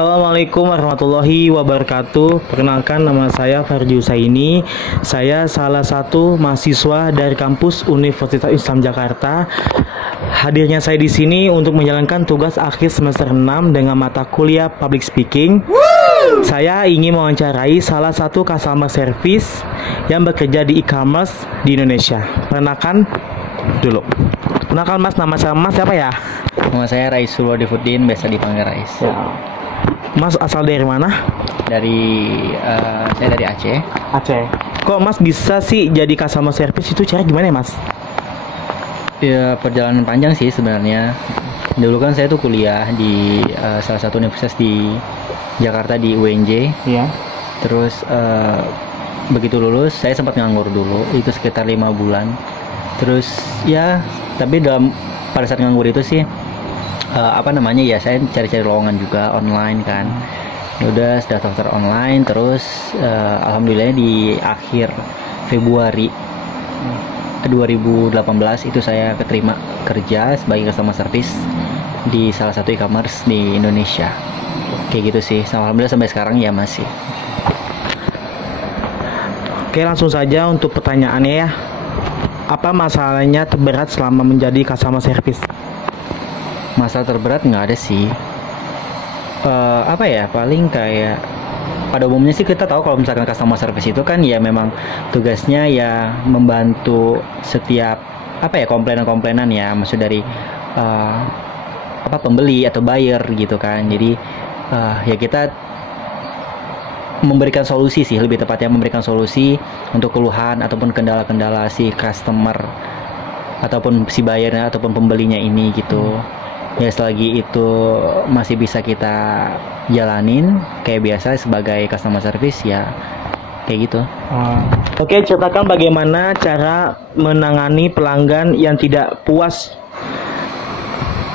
Assalamualaikum warahmatullahi wabarakatuh. Perkenalkan, nama saya Farji Husaini. Saya salah satu mahasiswa dari kampus Universitas Islam Jakarta. Hadirnya saya di sini untuk menjalankan tugas akhir semester 6 dengan mata kuliah Public Speaking. Saya ingin mewawancarai salah satu customer service yang bekerja di e-commerce di Indonesia. Perkenalkan dulu. Perkenalkan Mas, nama saya Mas siapa ya? Nama saya Raisul Wadifuddin, biasa dipanggil Rais. Mas asal dari mana? Saya dari Aceh. Aceh. Kok Mas bisa sih jadi customer service, itu cara gimana ya Mas? Ya, perjalanan panjang sih sebenarnya. Dulu kan saya tuh kuliah di salah satu universitas di Jakarta, di UNJ. Iya. Terus begitu lulus saya sempat nganggur dulu, itu sekitar 5 bulan. Terus ya, tapi pada saat nganggur itu sih ya saya cari-cari lowongan juga online kan. Ya udah, sudah daftar online. Terus alhamdulillah di akhir Februari 2018 itu saya keterima kerja sebagai customer service di salah satu e-commerce di Indonesia. Kayak gitu sih. Alhamdulillah sampai sekarang ya masih. Oke, langsung saja untuk pertanyaannya ya. Apa masalahnya terberat selama menjadi customer service? Masalah terberat nggak ada sih. Paling kayak pada umumnya sih kita tahu kalau misalkan customer service itu kan ya memang tugasnya ya membantu setiap komplainan-komplainan ya, maksud dari pembeli atau buyer gitu kan. Jadi ya kita memberikan solusi sih, lebih tepatnya memberikan solusi untuk keluhan ataupun kendala-kendala si customer ataupun si buyernya ataupun pembelinya ini gitu. Ya selagi itu masih bisa kita jalanin kayak biasa sebagai customer service ya kayak gitu. Oke, ceritakan bagaimana cara menangani pelanggan yang tidak puas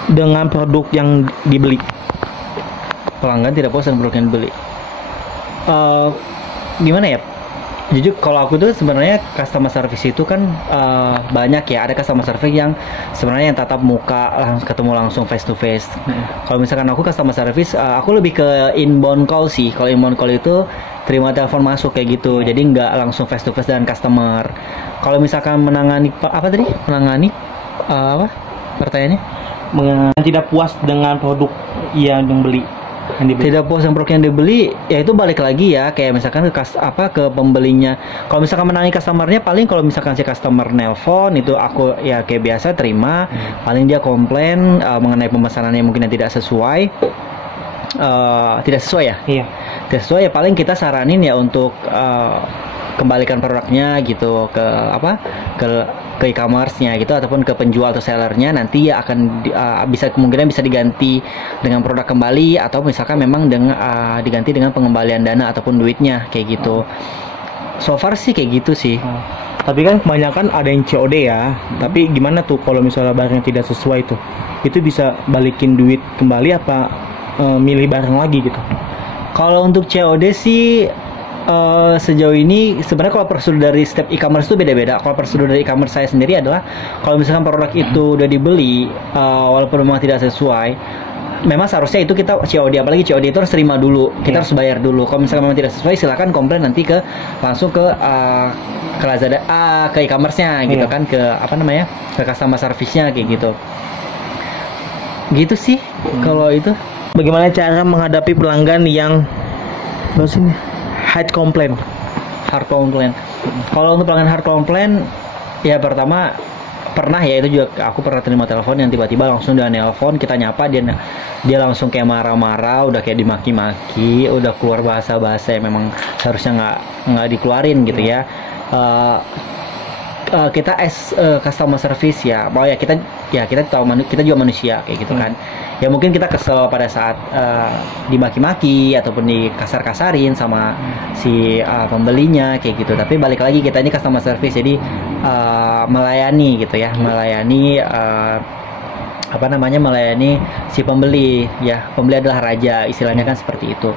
dengan produk yang dibeli. Pelanggan tidak puas dengan produk yang dibeli. Gimana ya? Jujur kalau aku tuh sebenarnya customer service itu kan banyak ya. Ada customer service yang sebenarnya yang tatap muka, ketemu langsung face to face. Kalau misalkan aku customer service, aku lebih ke inbound call sih. Kalau inbound call itu terima telepon masuk kayak gitu. Jadi nggak langsung face to face dengan customer. Kalau misalkan menangani pertanyaannya? Tidak puas dengan produk yang dibeli. Tidak puas dengan produk yang dibeli, ya itu balik lagi ya, kayak misalkan ke pembelinya. Kalau misalkan menangani customernya, paling kalau misalkan si customer nelpon itu aku ya kayak biasa terima. Paling dia komplain mengenai pemesanannya mungkin yang tidak sesuai. Tidak sesuai ya? Iya. Tidak sesuai ya, paling kita saranin ya untuk kembalikan produknya gitu ke e-commerce-nya gitu, ataupun ke penjual atau sellernya. Nanti ya akan kemungkinan bisa diganti dengan produk kembali, atau misalkan memang diganti dengan pengembalian dana ataupun duitnya kayak gitu. So far sih kayak gitu sih. Tapi kan kebanyakan ada yang COD ya. Tapi gimana tuh kalau misalnya barang tidak sesuai tuh? Itu bisa balikin duit kembali apa milih barang lagi gitu? Kalau untuk COD sih sejauh ini sebenarnya kalau prosedur dari setiap e-commerce itu beda-beda. Kalau prosedur dari e-commerce saya sendiri adalah kalau misalkan produk itu udah dibeli walaupun memang tidak sesuai, memang seharusnya itu kita COD, apalagi COD itu harus terima dulu, kita harus bayar dulu. Kalau misalkan memang tidak sesuai, silakan komplain nanti langsung ke Lazada, ke e-commerce-nya gitu kan, ke ke customer service-nya kayak gitu. Gitu sih kalau itu. Bagaimana cara menghadapi pelanggan yang hard complaint? Kalau untuk pelanggan hard complaint, ya pertama pernah ya, itu juga aku pernah terima telepon yang tiba-tiba langsung dia nelpon, kita nyapa, dia langsung kayak marah-marah, udah kayak dimaki-maki, udah keluar bahasa-bahasa yang memang seharusnya nggak dikeluarin gitu ya. Kita customer service ya, kita tahu kita juga manusia kayak gitu kan. Ya mungkin kita kesel pada saat dimaki-maki ataupun dikasar-kasarin sama si pembelinya kayak gitu. Tapi balik lagi, kita ini customer service, jadi melayani gitu ya, melayani melayani si pembeli ya. Pembeli adalah raja, istilahnya kan seperti itu.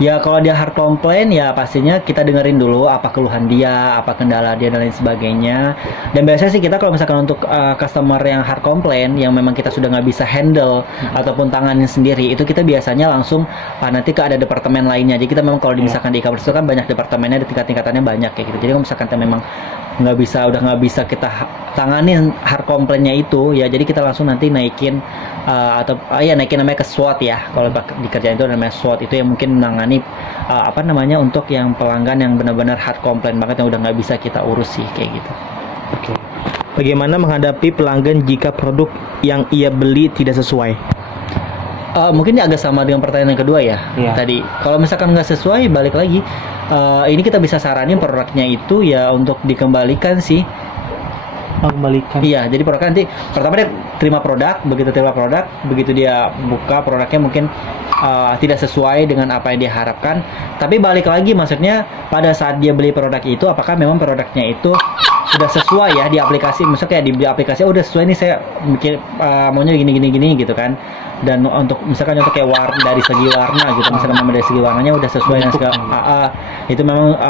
Ya kalau dia hard complain ya pastinya kita dengerin dulu apa keluhan dia, apa kendala dia dan lain sebagainya. Dan biasanya sih kita kalau misalkan untuk customer yang hard complain yang memang kita sudah nggak bisa handle ataupun tanganin sendiri, itu kita biasanya langsung nanti ke ada departemen lainnya. Jadi kita memang kalau misalkan di e-commerce itu kan banyak departemennya, tingkatannya banyak kayak gitu. Jadi kalau misalkan kita memang nggak bisa kita tanganin hard complainnya itu ya, jadi kita langsung nanti naikin naikin namanya ke SWOT ya. Kalau di kerjaan itu namanya SWOT, itu yang mungkin menangani untuk yang pelanggan yang benar-benar hard complain banget yang udah nggak bisa kita urus sih kayak gitu. Oke. Bagaimana menghadapi pelanggan jika produk yang ia beli tidak sesuai? Mungkin ini agak sama dengan pertanyaan yang kedua ya. Tadi kalau misalkan nggak sesuai, balik lagi ini kita bisa saranin produknya itu ya untuk dikembalikan sih. Kembalikan. Iya, jadi produknya nanti pertama dia terima produk, begitu dia buka produknya mungkin tidak sesuai dengan apa yang dia harapkan. Tapi balik lagi, maksudnya pada saat dia beli produk itu, apakah memang produknya itu sudah sesuai ya di aplikasi, misalnya kayak di aplikasi udah sesuai nih, saya mikir maunya gini gitu kan. Dan untuk misalkan contoh kayak dari segi warna gitu, misalkan memang dari segi warnanya udah sesuai dan segala itu memang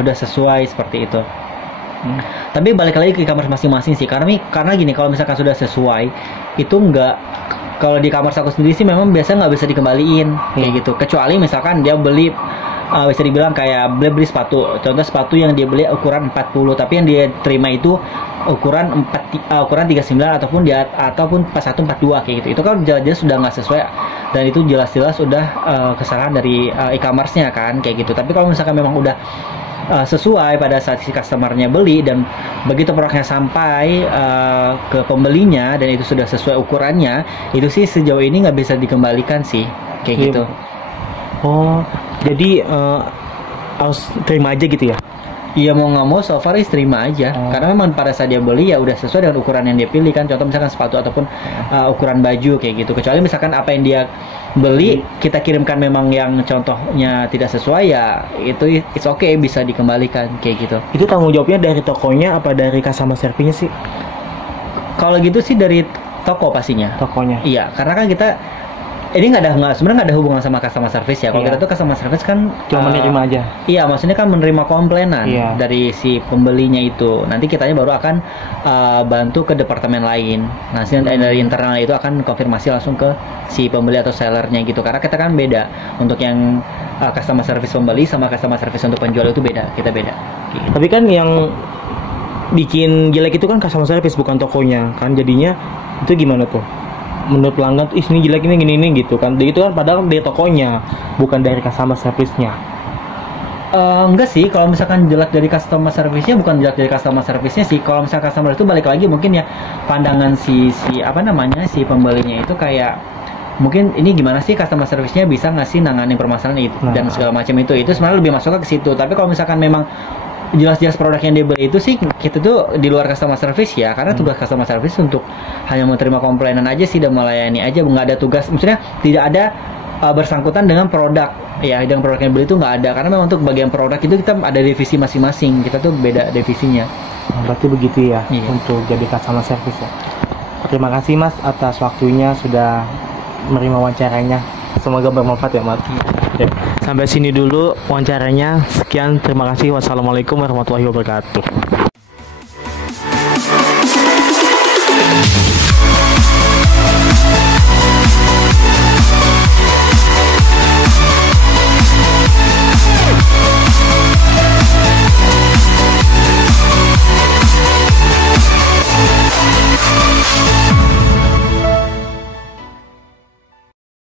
udah sesuai seperti itu. Tapi balik lagi ke e-commerce masing-masing sih, karena gini, kalau misalkan sudah sesuai itu kalau di e-commerce aku sendiri sih memang biasanya nggak bisa dikembaliin kayak gitu, kecuali misalkan dia beli bisa dibilang kayak beli sepatu, contoh sepatu yang dia beli ukuran 40 tapi yang dia terima itu ukuran 39 ataupun 4142 kayak gitu. Itu kan jelas-jelas sudah nggak sesuai dan itu jelas-jelas sudah kesalahan dari e-commerce-nya kan kayak gitu. Tapi kalau misalkan memang udah sesuai pada saat si customer-nya beli dan begitu produknya sampai ke pembelinya dan itu sudah sesuai ukurannya, itu sih sejauh ini nggak bisa dikembalikan sih kayak gitu. Oh, jadi harus terima aja gitu ya? Iya, mau nggak mau so far terima aja. Karena memang pada saat dia beli ya udah sesuai dengan ukuran yang dia pilih kan. Contoh misalkan sepatu ataupun ukuran baju kayak gitu. Kecuali misalkan apa yang dia beli kita kirimkan memang yang contohnya tidak sesuai, ya itu it's okay, bisa dikembalikan kayak gitu. Itu tanggung jawabnya dari tokonya apa dari customer service-nya sih? Kalau gitu sih dari toko pastinya. Tokonya. Iya, karena kan kita ini sebenarnya nggak ada hubungan sama customer service ya. Kalau kita tuh customer service kan cuma menerima aja. Iya, maksudnya kan menerima komplainan dari si pembelinya itu. Nanti kitanya baru akan bantu ke departemen lain. Nah, dari internal itu akan konfirmasi langsung ke si pembeli atau sellernya gitu. Karena kita kan beda untuk yang customer service pembeli sama customer service untuk penjual itu beda. Kita beda. Gitu. Tapi kan yang bikin jelek itu kan customer service bukan tokonya kan, jadinya itu gimana tuh? Menurut pelanggan tuh ini jelek, ini gini gitu kan. Itu kan padahal dari tokonya, bukan dari customer service-nya. Enggak sih, kalau misalkan jelek dari customer service-nya bukan jelek dari customer service-nya sih. Kalau misalkan customer itu balik lagi mungkin ya pandangan si pembelinya itu kayak mungkin ini gimana sih customer service-nya bisa ngasih nanganin permasalahan itu dan segala macam itu sebenarnya lebih masuk ke situ. Tapi kalau misalkan memang jelas-jelas produk yang dia beli itu sih kita tuh di luar customer service ya, karena tugas customer service untuk hanya menerima komplainan aja sih dan melayani aja, nggak ada tugas, maksudnya tidak ada bersangkutan dengan produk ya, dengan produk yang beli itu nggak ada, karena memang untuk bagian produk itu kita ada divisi masing-masing, kita tuh beda divisinya. Berarti begitu ya untuk jadi customer service ya. Terima kasih Mas atas waktunya sudah menerima wawancaranya, semoga bermanfaat ya Mas. Ya, sampai sini dulu wawancaranya. Sekian, terima kasih. Wassalamualaikum warahmatullahi wabarakatuh.